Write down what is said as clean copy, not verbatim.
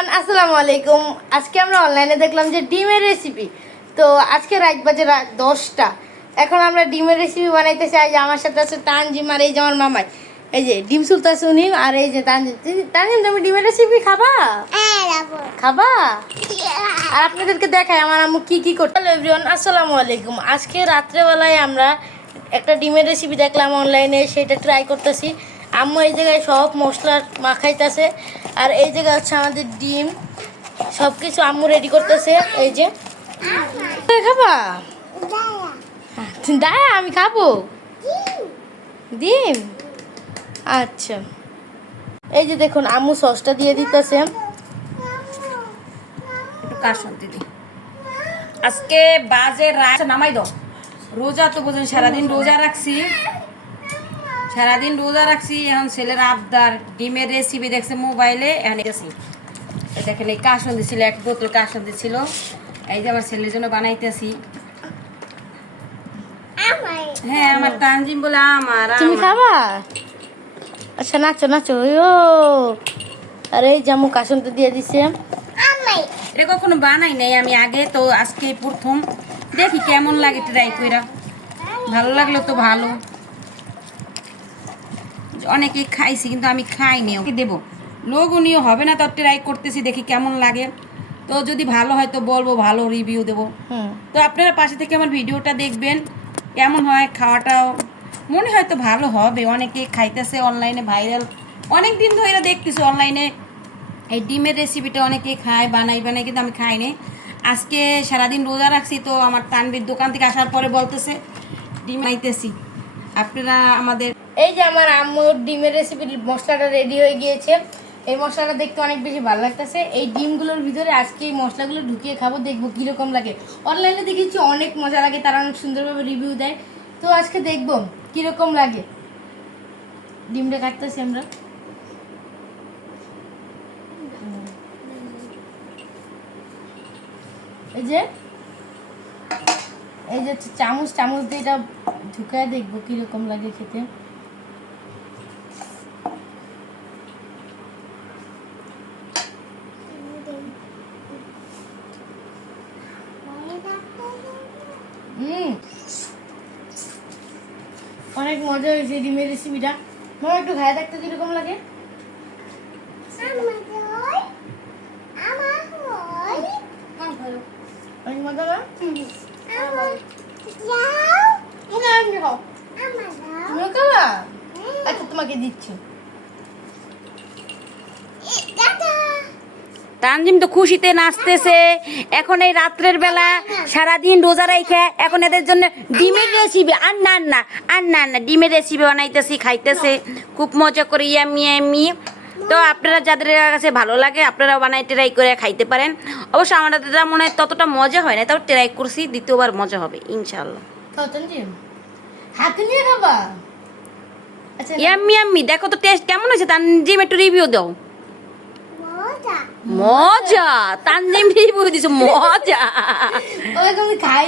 Everyone আসসালামু আলাইকুম। আজকে আমরা অনলাইনে দেখলাম যে ডিমের রেসিপি। তো আজকে রাত বাজে 10টা। এখন আমরা ডিমের রেসিপি বানাইতে চাই। যে আমার সাথে আছে তানজিম আর এই যে আমার মামাই, এই যে ডিম সুলতা সুনিম আর এই যে তানজিম। তানজিম তুমি ডিমের রেসিপি খাবা? খাবা? আর আপনাদেরকে দেখাই আমার আম্মু কি কি করতে। হ্যালো এভরিওয়ান আসসালামু আলাইকুম। আজকে রাত্রেবেলায় আমরা একটা ডিমের রেসিপি দেখলাম অনলাইনে, সেটা ট্রাই করতেছি। আম্মু এই জায়গায় সব মশলা মাখাইতেছে আর এই জায়গায় হচ্ছে আমাদের ডিম, সব কিছু আম্মু রেডি করতেছে। এই যে খাবা? দাঁড়া আমি খাবো ডিম। আচ্ছা এই যে দেখুন আম্মু সসটা দিয়ে দিতেছে। আজকে বাজে রাত নামাই দাও। রোজা তো বোঝেন, সারাদিন রোজা রাখছি, এখন ছেলের আবদার ডিমের রেসিপি দেখছে মোবাইলে। এখন দেখেন এই কাসন্দি ছিল, এক বোতল কাসন্দি ছিল, এই যে আমার ছেলের জন্য বানাইতেছি। হ্যাঁ আমার তানজিম বলে আমার। তুমি খাবা? আচ্ছা নাচো নাচো। ও আরে এই জামু কাসনটা দিয়ে দিছে। এটা কখনো বানাই নাই আমি আগে, তো আজকে প্রথম দেখি কেমন লাগে ট্রাই কইরা। ভালো লাগলো তো ভালো, অনেকে খাইছি কিন্তু আমি খাইনি। ওকে দেবো, লোভনীয় হবে না তো ট্রাই করতেছি, দেখি কেমন লাগে। তো যদি ভালো হয় তো বলবো, ভালো রিভিউ দেবো। তো আপনারা পাশে থেকে আমার ভিডিওটা দেখবেন, কেমন হয় খাওয়াটাও মনে হয় তো ভালো হবে। অনেকে খাইতেছে অনলাইনে, ভাইরাল অনেক দিন ধরে দেখতেছি অনলাইনে এই ডিমের রেসিপিটা অনেকে খায়, বানাই কিন্তু আমি খাইনি। আজকে সারাদিন রোজা রাখছি, তো আমার তানবীর দোকান থেকে আসার পরে বলতেছে ডিম বানাইতেছি। আপনারা আমাদের এই যে আমার আম্মুর ডিমের রেসিপির মশলাটা রেডি হয়ে গিয়েছে। এই মশলাটা দেখতে অনেক বেশি ভালো লাগতেছে। এই ডিমগুলোর ভিতরে আজকে এই মশলাগুলো ঢুকিয়ে খাবো, দেখবো কীরকম লাগে। অনলাইনে দেখেছি অনেক মজা লাগে, তারা অনেক সুন্দরভাবে রিভিউ দেয়। তো আজকে দেখবো কীরকম লাগে। ডিমটা কাটতেছি আমরা। এই যে চামচ দিয়ে এটা ঢুকায় দেখবো কীরকম লাগে খেতে। অনেক মজা হয়েছে ডিমের রেসিপিটা। মামা একটু খায় দেখতে কিরকম লাগে। অনেক মজা না? আচ্ছা তোমাকে দিচ্ছি। তানজিম তো খুশিতে নাচতেছে। এখন এই রাত্রের বেলা সারাদিন রোজা রাইখে এখন এদের জন্য ডিমের রেসিপি আর না ডিমের রেসিপি বানাইতেছি, খাইতেছে খুব মজা করে, ইয়ামি। তো আপনারা যাদের কাছে ভালো লাগে আপনারাও বানাই ট্রাই করে খাইতে পারেন। অবশ্য আমাদের মনে হয় ততটা মজা হয় না, তাও ট্রাই করছি, দ্বিতীয়বার মজা হবে ইনশাল্লাহ। হাতে নিয়ে খাবা? আচ্ছা ইয়ামি দেখো তো টেস্ট কেমন হয়েছে। তানজিম একটু রিভিউ দাও। মজা তানজিম রিভিউ দিছে মজা। খাই।